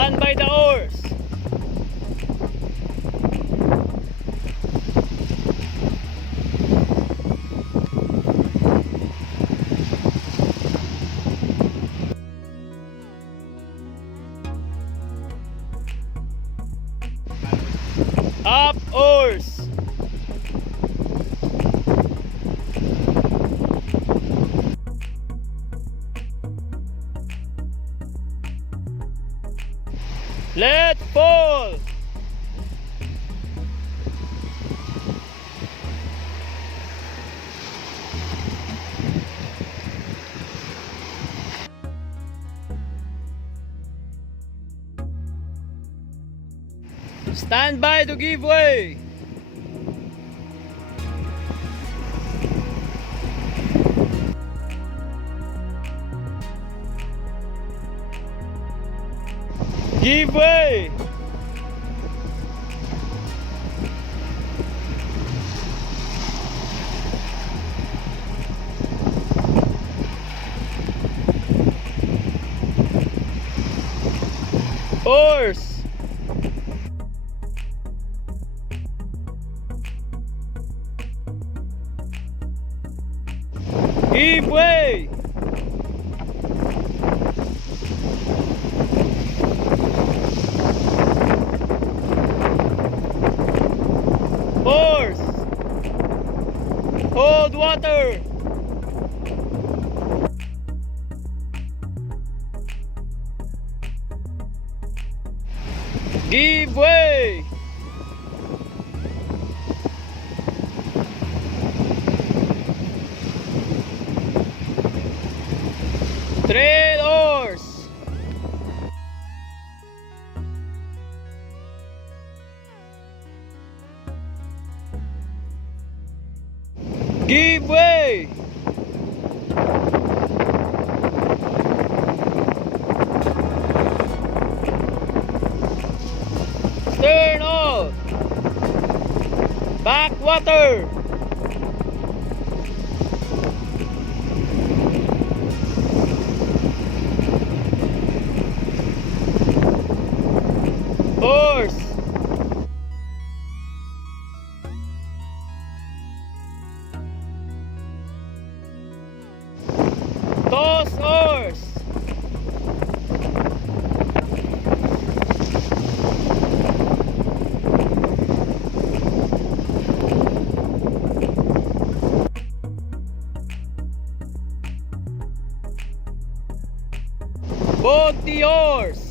Stand by the oars. Up oars. Let fall. Stand by to give way. Give way. Oars. Give way. Oars. Hold water. Give way. Trail oars. Give way. Turn off. Back water. Oars. Toss oars. Both the oars.